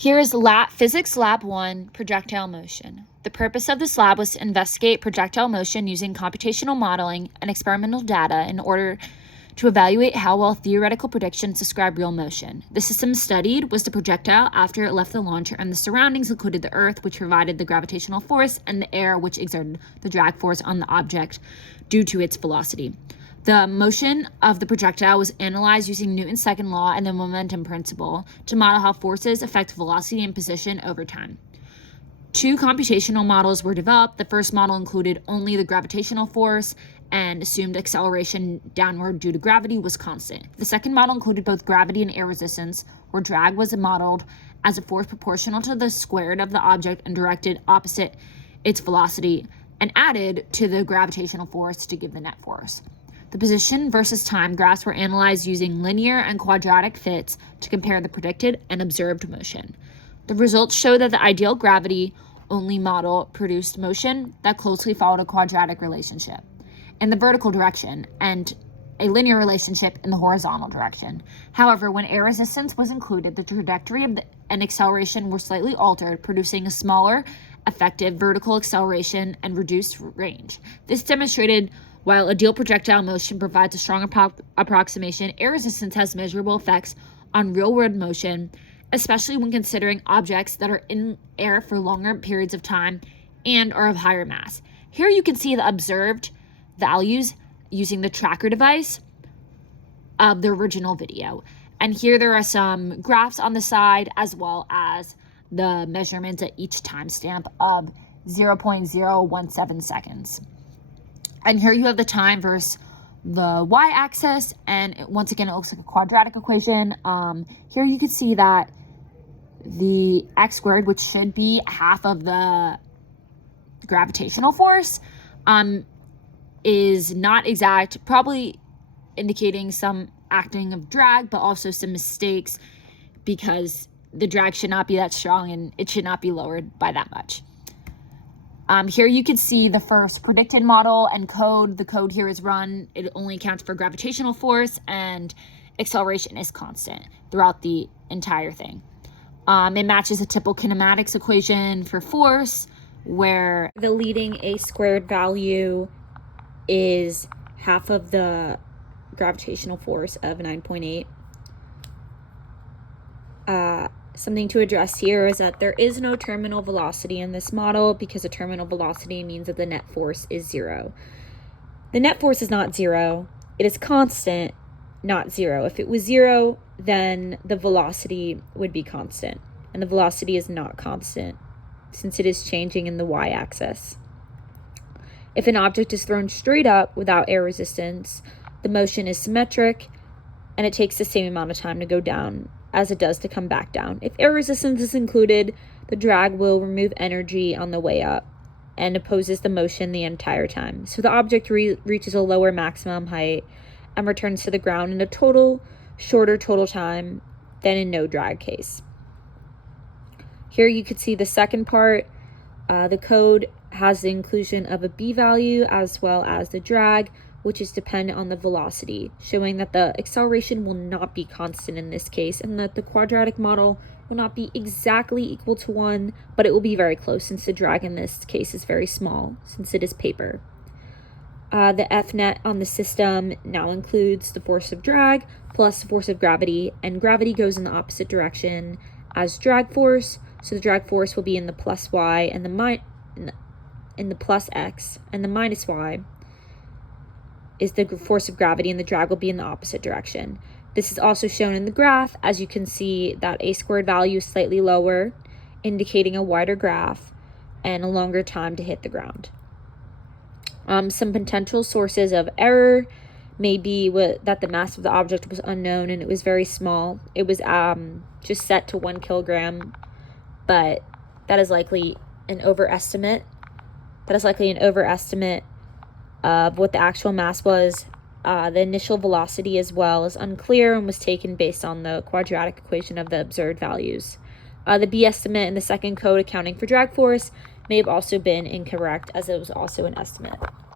Here is Physics Lab 1, projectile motion. The purpose of this lab was to investigate projectile motion using computational modeling and experimental data in order to evaluate how well theoretical predictions describe real motion. The system studied was the projectile after it left the launcher, and the surroundings included the Earth, which provided the gravitational force, and the air, which exerted the drag force on the object due to its velocity. The motion of the projectile was analyzed using Newton's second law and the momentum principle to model how forces affect velocity and position over time. Two computational models were developed. The first model included only the gravitational force and assumed acceleration downward due to gravity was constant. The second model included both gravity and air resistance, where drag was modeled as a force proportional to the square root of the object and directed opposite its velocity, and added to the gravitational force to give the net force. The position versus time graphs were analyzed using linear and quadratic fits to compare the predicted and observed motion. The results show that the ideal gravity-only model produced motion that closely followed a quadratic relationship in the vertical direction and a linear relationship in the horizontal direction. However, when air resistance was included, the trajectory and acceleration were slightly altered, producing a smaller effective vertical acceleration and reduced range. This demonstrated while ideal projectile motion provides a strong approximation, air resistance has measurable effects on real-world motion, especially when considering objects that are in air for longer periods of time and are of higher mass. Here you can see the observed values using the tracker device of the original video. And here there are some graphs on the side as well as the measurements at each timestamp of 0.017 seconds. And here you have the time versus the y-axis, and once again, it looks like a quadratic equation. Here you can see that the x squared, which should be half of the gravitational force, is not exact, probably indicating some acting of drag, but also some mistakes because the drag should not be that strong and it should not be lowered by that much. Here you can see the first predicted model and code. The code here is run. It only accounts for gravitational force, and acceleration is constant throughout the entire thing. It matches a typical kinematics equation for force, where the leading a squared value is half of the gravitational force of 9.8. Something to address here is that there is no terminal velocity in this model because a terminal velocity means that the net force is 0. The net force is not 0. It is constant, not 0. If it was 0, then the velocity would be constant. And the velocity is not constant since it is changing in the y-axis. If an object is thrown straight up without air resistance, the motion is symmetric and it takes the same amount of time to go down as it does to come back down. If air resistance is included, the drag will remove energy on the way up and opposes the motion the entire time. So the object reaches a lower maximum height and returns to the ground in a shorter total time than in no drag case. Here you could see the second part. The code has the inclusion of a b value as well as the drag, which is dependent on the velocity, showing that the acceleration will not be constant in this case, and that the quadratic model will not be exactly equal to 1, but it will be very close since the drag in this case is very small, since it is paper. The F-net on the system now includes the force of drag plus the force of gravity, and gravity goes in the opposite direction as drag force, so the drag force will be in the plus y and in the plus x, and the minus y is the force of gravity, and the drag will be in the opposite direction. This is also shown in the graph. As you can see, that a squared value is slightly lower, indicating a wider graph and a longer time to hit the ground. Some potential sources of error may be that the mass of the object was unknown and it was very small. It was just set to 1 kilogram, but that is likely an overestimate. Of what the actual mass was. The initial velocity as well is unclear and was taken based on the quadratic equation of the observed values. The B estimate in the second code accounting for drag force may have also been incorrect, as it was also an estimate.